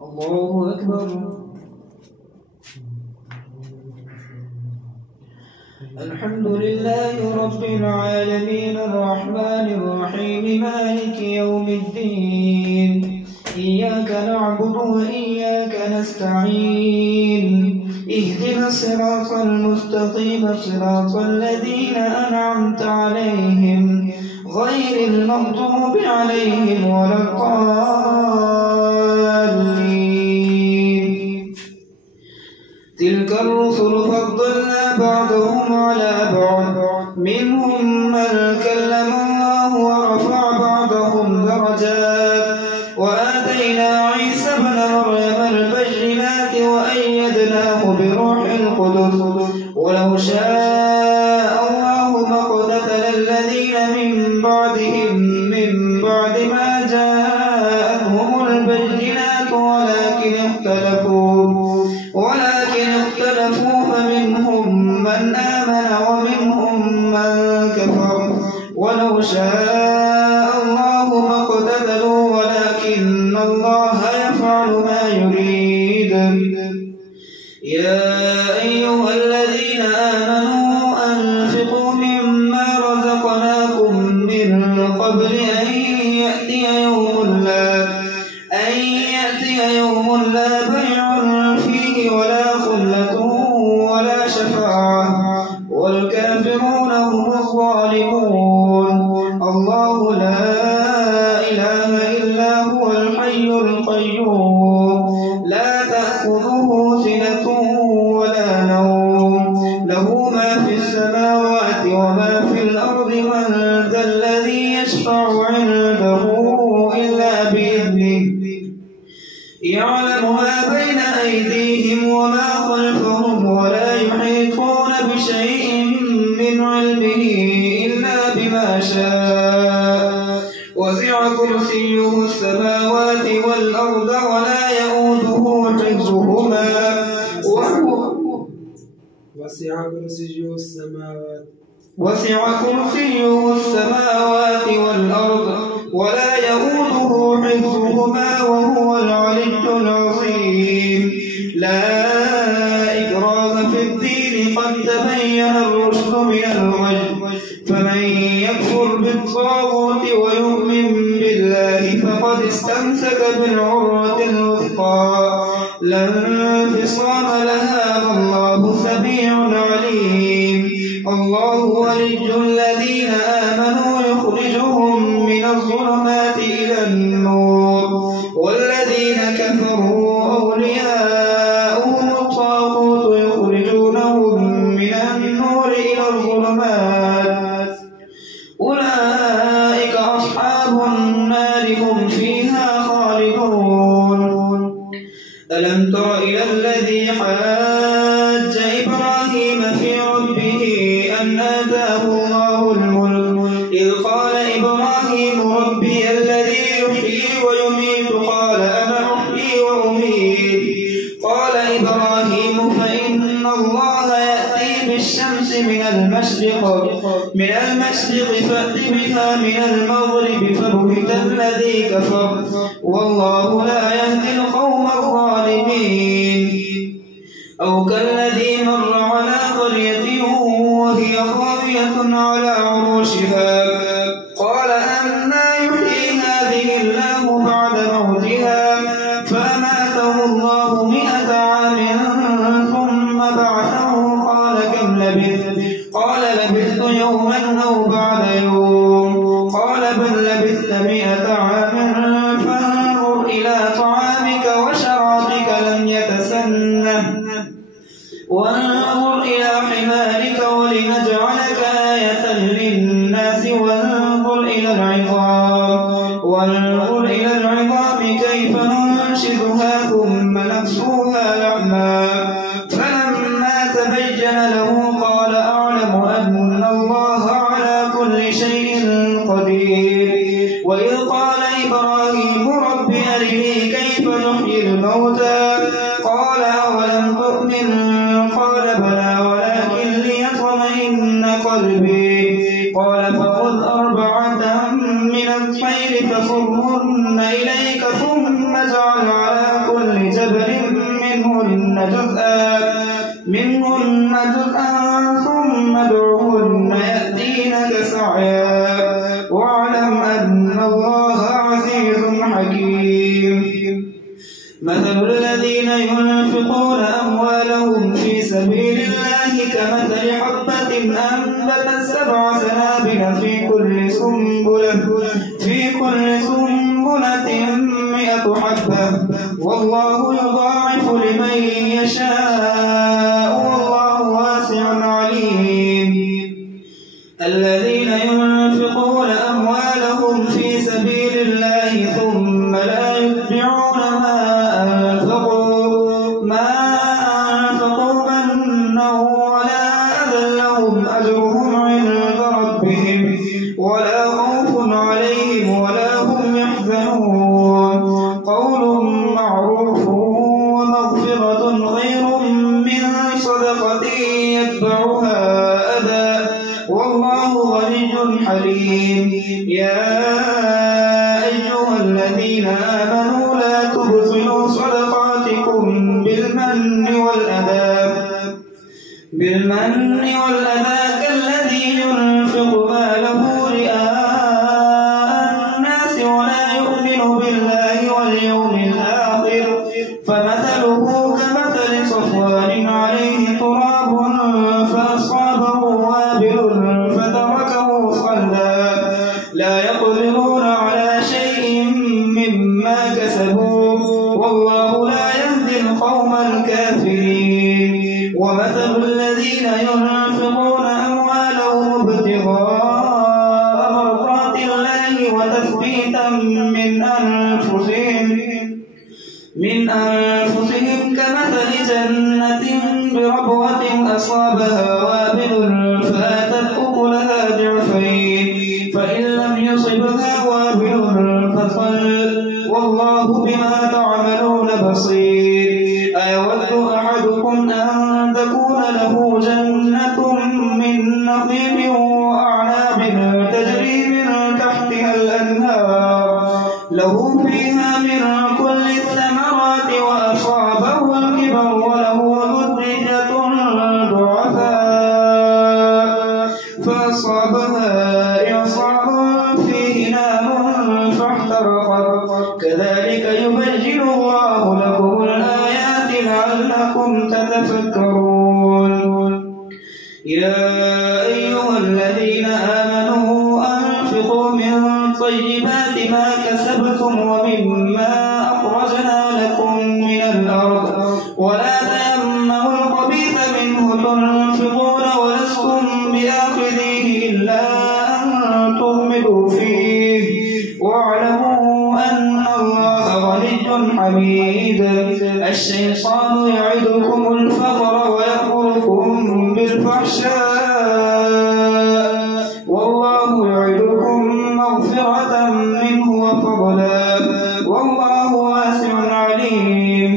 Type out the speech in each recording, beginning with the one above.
الله أكبر. الحمد لله رب العالمين الرحمن الرحيم مالك يوم الدين. إياك نعبد وإياك نستعين. اهدنا الصراط المستقيم صراط الذين أنعمت عليهم غير المغضوب عليهم ولا الضالين. تلك الرسل فضلنا بعضهم على بعض منهم من كلم الله ورفع بعضهم درجات وآتينا عيسى ابن مريم البينات وأيدناه بروح القدس ولو شاء الله ما اقتتل الذين من بعدهم من بعد ما جاءتهم البينات ولكن اختلفوا فمنهم من آمن ومنهم من كفر ولو شاء الله ما اقتتلوا ولكن الله يفعل ما يريد. يا أيها الذين آمنوا أنفقوا مما رزقناكم من قبل أن يأتي يوم لا بيع فيه ولا خلة ولا شفاعة والكافرون هم الظالمون. الله لا إله إلا هو الحي القيوم لا تأخذه سنة ولا نوم له ما في السماوات وما في الأرض من ذا الذي يشفع عنده إلا بإذنه يعلم ما بين أيديهم وما خلفهم ولا يحيطون بشيء من علمه إلا بما شاء وسع كرسيه السماوات والأرض ولا يؤوده حفظهما وسع كرسيه السماوات والأرض ولا يؤوده حفظهما وهو العلي العظيم. لا إكراه في الدين قد تبين الرشد من الغي فمن يكفر بالطاغوت ويؤمن بالله فقد استمسك بالعروة الوثقى لا انفصام لها والله سميع عليم. الله ولي الذين آمنوا يخرجهم من الظلمات إلى النور والذين كفروا أولياؤهم الطاغوت يخرجونهم من النور إلى الظلمات أولئك أصحاب النار هم فيها خالدون. ألم تر إلى الذي حاج إبراهيم في ربه أن آتاه الله الملك إذ قال إبراهيم ربي الذي يحيي ويميت قال أنا أحيي وأميت قال إبراهيم فإن الله يأتي بالشمس من المشرق فأت بها من المغرب فبهت الذي كفر والله لا يهدي القوم الظالمين. أو كالذي مر على قرية وهي خاوية على عروشها قال أنى يحيي هذه الله بعد موتها فأماته الله 100 عام ثم بعثه قال كم لبثت قال لبثت يوما أو بعد يوم قال بل لبثت 100 عام فانظر إلى طعامك وشرابك لم يتسنه وانظر إلى حمارك ولنجعلك آية للناس وانظر إلى العظام كيف ننشدها ثم نكسوها لحما فلما تبين له قال أعلم أن الله على كل شيء قدير. وإذ قال إبراهيم رب أرني كيف نحيي الموتى قال أولم تؤمن قال بلى ولكن ليطمئن قلبي قال فخذ 4 من الطير فصرهن إليك ثم اجعل على كل مثل الذين ينفقون أموالهم في سبيل الله كمثل حبة أنبتت 7 سنابل في كل سنبلة 100 حبة والله يضاعف لمن يشاء والله واسع عليم. الذين ينفقون أموالهم في سبيل الله ثم لا يتبعون ما أنفقوا منا ولا أذى لهم أجرهم عند ربهم ولا خوف عليهم ولا هم يحزنون. قول معروف ومغفرة خير من صدقة يتبعها أذى والله غني حليم. يا أيها الذين آمنوا لا تبطلوا صدقاتكم بالمن والأذى كالذي ينفق ماله رئاء الناس ولا يؤمن بالله واليوم الآخر فمثله كمثل صفوان عليه تراب فأصابه وابل فتركه صلدا لا يقدرون على شيء مما كسبوا والله لا يهدي القوم الكافرين. ومثل الذين ينفقون أموالهم ابتغاء مرضات الله وتثبيتا من أنفسهم كمثل جنة بربوة أصابها وابل فآتت أكلها ضعفين فإن لم يصبها وابل فطل والله بما تعملون بصير. أيود أحدكم أن تكون له جنة من نخيل وأعناب تجري من تحتها الأنهار له فيها من كل الثمرات وأصابه الكبر وله ذرية ضعفاء فأصابها إعصار فيه نار فاحترقت كذلك يبين الله لكم الآيات لعلكم تتفكرون. يا أيها الذين آمنوا أنفقوا من طيبات ما كسبتم ومما أخرجنا لكم من الأرض ولا تيمموا الخبيث منه تنفقون ولستم بآخذيه إلا أن تغمضوا فيه واعلموا أن الله غني حميد. الشيطان يعدكم الفقر ويأمركم بالفحشاء والله يعدكم مغفرة منه وفضلا والله واسع عليم.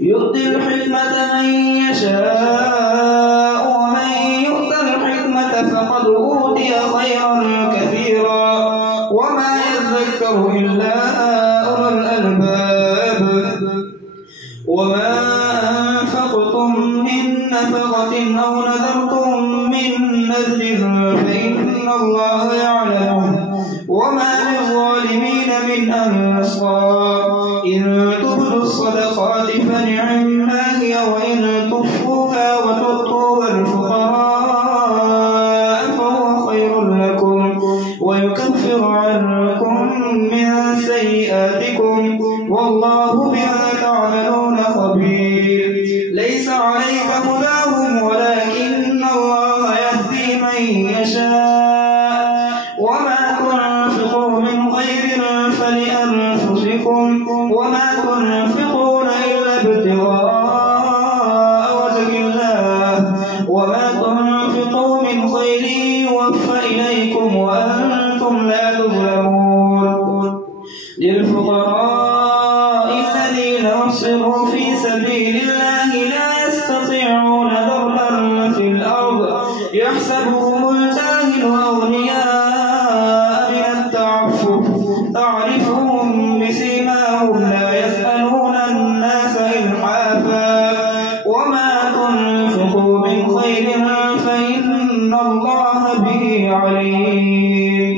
يؤتي الحكمة من يشاء ومن يؤت الحكمة فقد أوتي خيرا كثيرا وما يذكر إلا أولو الألباب. وما أنفقتم من نفقة أو نذرتم من نذر فإن الله يعلمه وما للظالمين من أنصار. إن تبدوا الصدقات فنعما هي وإن تخفوها وتؤتوها الفقراء فهو خير لكم ويكفر عنكم من سيئاتكم والله بما تعملون خبير. ليس عليك هداهم ولكن الله يهدي من يشاء وما تنفقوا من خير فلأنفسكم وما تنفقون إلا ابتغاء وجه الله وما تنفقوا من خير يوفى إليكم وأنتم لا تظلمون. للفقراء الذين أحصروا في سبيل الله لا يستطيعون ضربا في الأرض يحسبهم الجاهل أغنياء من التعفف تعرفهم بسيماهم لا يسألون الناس إلحافا وما تنفقوا من خير فإن الله به عليم.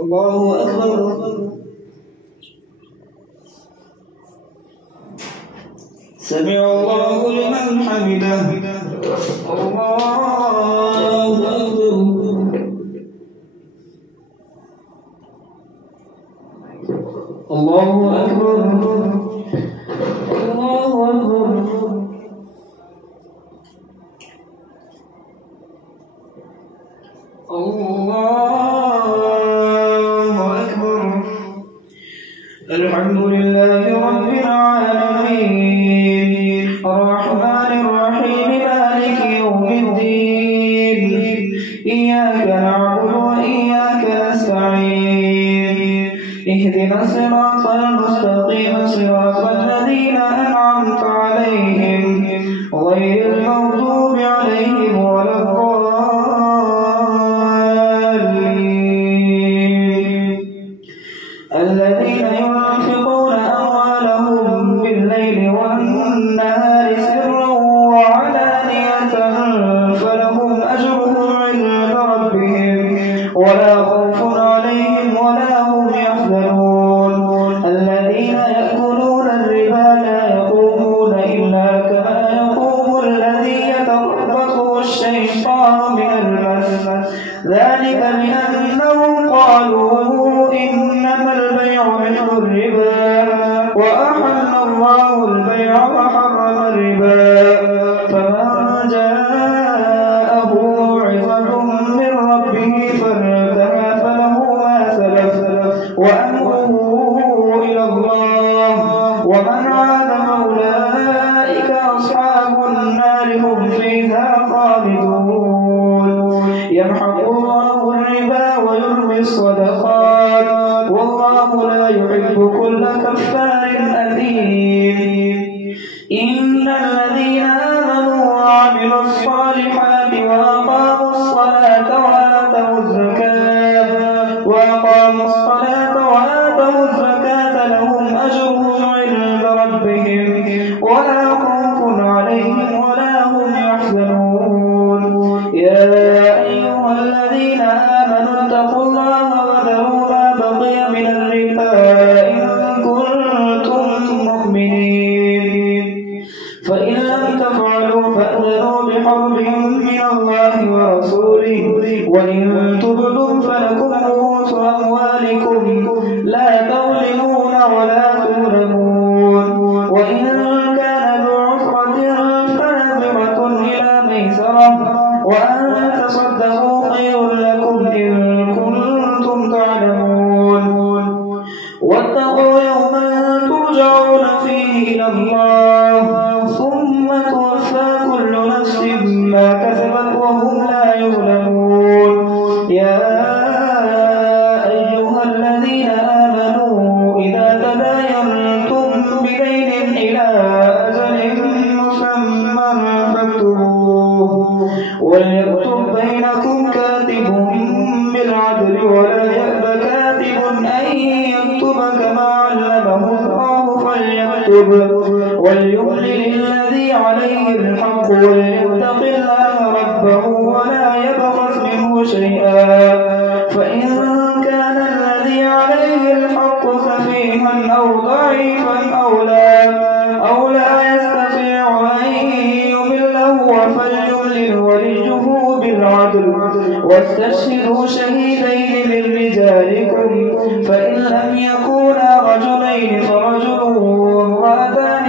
الله أكبر. سمع الله لمن حمده. الله أكبر. الله أكبر. الله أكبر. الله أكبر. الحمد لله رب العالمين الرحمن الرحيم مالك يوم الدين إياك نعبد وإياك نستعين اهدنا الصراط المستقيم صراط الذين أنعمت عليهم غير المغضوب عليهم ولا الضالين الذين ينفقون أموالهم بالليل والنهار سرا وعلانية فلهم أجرهم عند ربهم ولا خوف عليهم ولا هم يحزنون الذين يأكلون الربا لا يقومون إلا كما يقوم الذي يتخبطه الشيطان من المس ذلك بأنهم قالوا إنما البيع مثل الربا وأحل الله البيع وحرم الربا فمن جاءه موعظة من ربه فانتهى فله ما سلف وأمره إلى الله ومن عاد فأولئك أصحاب النار هم فيها خالدون يمحق الله الربا ويربي الصدقات والله لا يحب كل كفار أثيم إن الذين آمنوا وعملوا الصالحات وأقاموا الصلاة وآتوا الزكاة لهم أجرهم عند ربهم ولا خوف عليهم ولا هم يحزنون يا أيها الذين آمنوا اتقوا الله وذروا ما بقي من الربا إن كنتم مؤمنين فإن لم تفعلوا فأذنوا بحرب من الله ورسوله وإن تبدوا فلكم رؤوس أموالكم لا تظلمون ولا تظلمون وإن كان ذو عسرة فنظرة إلى ميسرة وأن تصدقوا خير لكم إن كنتم تعلمون واتقوا يوما ترجعون فيه إلى الله ثم توفى كل نفس ما كسبت وهم لا يظلمون يا أيها الذين آمنوا إذا تداينتم بدين إلى أجل مسمى فاكتبوه وليكتب بينكم كاتب بالعدل ولا يأب كاتب أن يكتب كما علمه الله فليكتب وليملل الذي عليه الحق وليتق الله ربه ولا يبخس منه شيئا فإن كان الذي عليه الحق سفيها أو ضعيفا أو لا يستطيع أن يمل هو فليملل وليه بالعدل واستشهدوا شهيدين من رجالكم فإن لم يكونا رجلين فرجل وامرأتان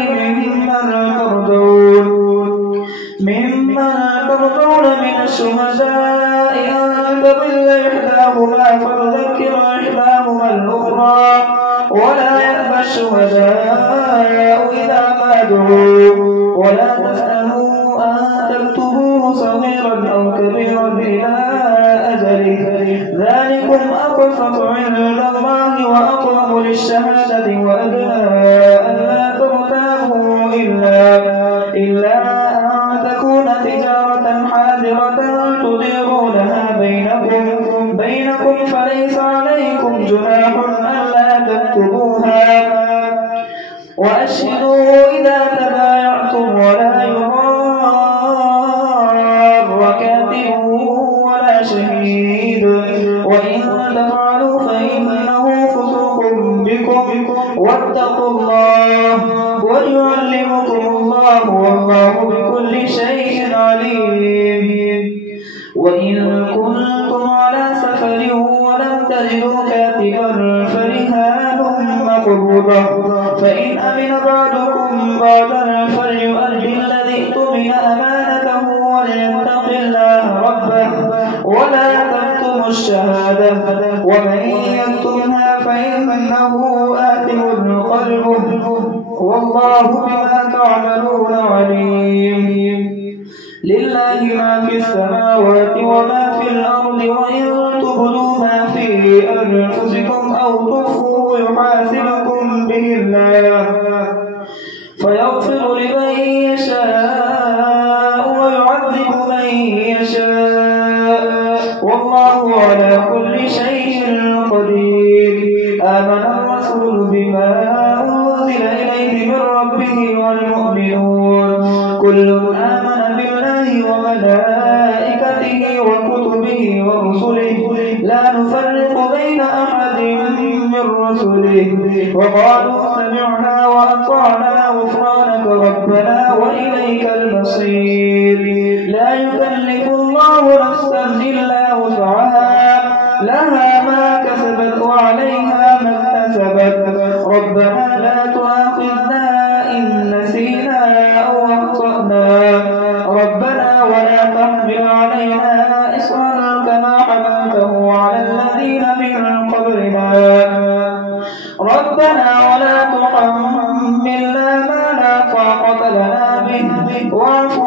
ممن ترضون من الشهداء أن تضل إحداهما فتذكر إحداهما الأخرى ولا يأبى الشهداء إذا ما دعوا ولا تسأموا أن تكتبوه صغيرا أو كبيرا إلى أجله ذلكم أقسط عند الله وأقرب للشهادة وأدنى ألا ترتابوا إلا أن تكون تجارة حاضرة تديرونها بينكم فليس عليكم جناح ألا تكتبوها وأشهدوا إذا تبايعتم ولا يضار كاتب ولا شهيد وإن تفعلوا فإنه فسوق بكم واتقوا الله ويعلمكم الله والله بكل شيء عليم. وإن كنتم على سفر ولم تجدوا كاتبا فرهان مقبوضة فإن أمن بعضكم بعضا فليؤدي الذي اؤتمن أمانته وليتق الله ربه ولا تكتموا الشهادة ومن يكتمها فإنه آثم قلبه والله بما تعملون عليم. لله ما في السماوات وما في الأرض وإن تبدوا ما في أنفسكم أو تخفوه يحاسبكم به الله فيغفر لمن يشاء ويعذب من يشاء والله على كل شيء قدير. آمن الرسول بما أنزل إليه من ربه والمؤمنون كل آمن بالله وملائكته وكتبه ورسله لا نفرق بين أحد من رسله وقالوا سمعنا وأطعنا غفرانك ربنا وإليك المصير. لا يكلف الله نفسا إلا وسعها لها ما كسبت وعليها ما اكتسبت ربنا لا تؤاخذنا إن نسينا أو أخطأنا ربنا ولا تحمل علينا إصرا كما حملته على الذين من قبلنا ربنا ولا تحملنا ما لا طاقة لنا به واعف